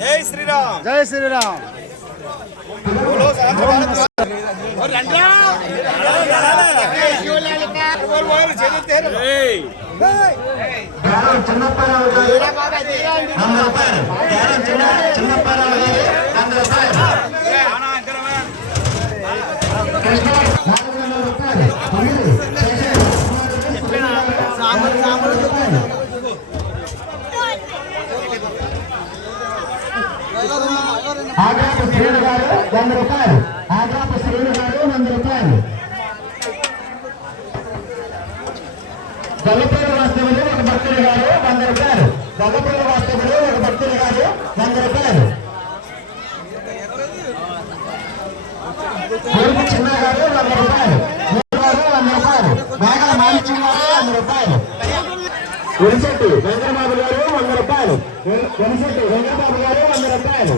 జై శ్రీరామ్. జై శ్రీరామ్. బోలో ఆంధ్ర భారత్ ఏయ్ కేవలం చిన్నప్పారావు గారు వంద రూపాయలు కేవలం చిన్న చిన్నప్పారావు గారు వంద రూపాయలు కృష్ణ నాలుగు వందల రూపాయలు తొమ్మిది ఆగ్రాపు శ్రీను గారు వంద రూపాయలు. ఆగ్రాపు శ్రీను గారు వంద రూపాయలు. గొల్లపూడి వాస్తవులు ఒక భక్తులు గారు వంద రూపాయలు. గొల్లపూడి వాస్తవులు ఒక భక్తులు గారు వంద రూపాయలు. కొడుకు చిన్న గారు వంద రూపాయలు. మూడు గారు వంద రూపాయలు. మేఘల మాణిక్యం గారు వంద రూపాయలు. వెలిశెట్టి వెంకటబాబు గారు వంద రూపాయలు. వెలిశెట్టి వెంకటబాబు గారు వంద రూపాయలు.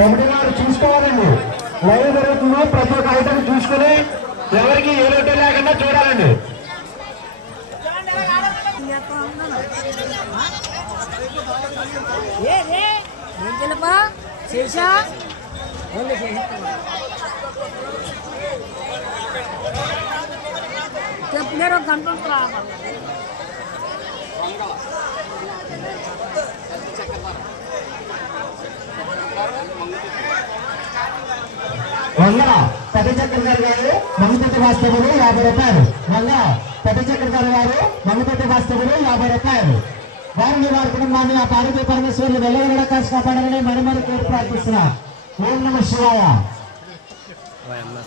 కమిటీ వారు చూసుకోవాలండి. లైవ్ జరుగుతుందో ప్రతి ఒక్క ఐటమ్ చూసుకుని ఎవరికి ఏ లోటు లేకుండా చూడాలండి. చెప్పలేరు ఒక గంట ఉంటుంది వంద పెద్ద చక్రధర్ గారు మంగపెట్టి వాస్తవులు యాభై రూపాయలు. వంద పెద్ద చక్రధర్ గారు మంగపెట్టి వాస్తవులు యాభై రూపాయలు. వారిని వారి కుటుంబాన్ని ఆ పార్వతీ పరమేశ్వరులు వెళ్ళవెళ్ళ కాసి కాపాడాలని మరి మరి కోరి ప్రార్థిస్తున్నా. ఓం నమ శివాయ.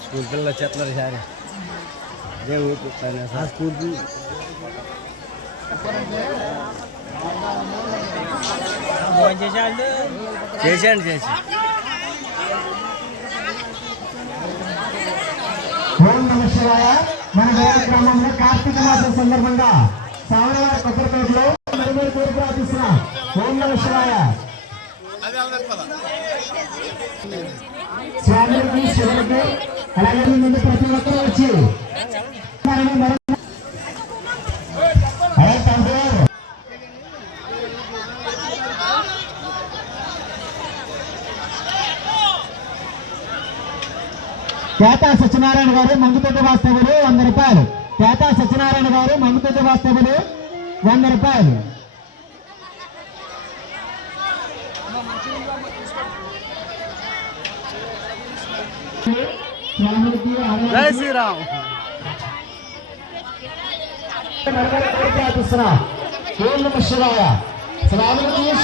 స్కూల్ పిల్లలు వచ్చేస్తున్నారు సార్. స్కూల్ చేసేయండి చేసి ఓం నమ శివాయ మన వేద గ్రామంలో కార్తీక మాసం సందర్భంగా సామరవారి కొబ్బరిపేటలో మరి కోరిక కోరి ఓం నమ శివాయ. స్వామికి శివుడికి అలాగే ముందు ప్రతి ఒక్కరూ వచ్చి కేతా సత్యనారాయణ గారు మంగుపెట్టి వాస్తవులు వంద రూపాయలు. కేతా సత్యనారాయణ గారు మంగుపెట్టి వాస్తవులు వంద రూపాయలు. జై శ్రీరామ్.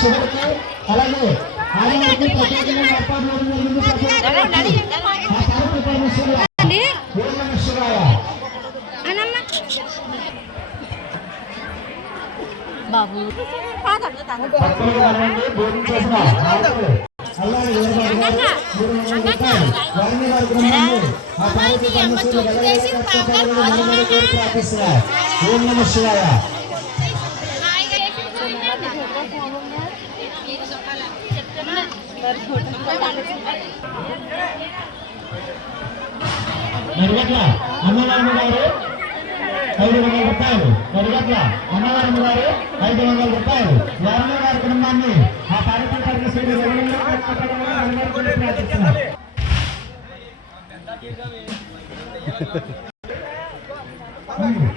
శివుడికి అలాగే ఆలయానికి ప్రత్యేకంగా ఏర్పాటు జరిగింది ప్రతి ఒక్కరికి. ఆ పార్వతీ పరమేశ్వరుల ఓం నమ శివాయ బాబు భక్తులు కానివ్వండి, భోజనం చేసిన ఆడవాళ్ళు, అల్లాడి వీరబాబు గారు మూడు వందల రూపాయలు. వారిని వారి కుటుంబాన్ని ఆ పార్వతీ పరమేశ్వరులు వెళ్ళవేళ కష్టపడాలని మనమని కోరి ప్రార్థిస్తున్నా. ఓం నమ శివాయ నడిగట్ల అన్నవరమ్మ గారు ఐదు వందల రూపాయలు. నడిగట్ల అన్నవరమ్మ గారు ఐదు వందల రూపాయలు. వారిని వారి కుటుంబాన్ని ఆ పార్వతీ పరమేశ్వరులు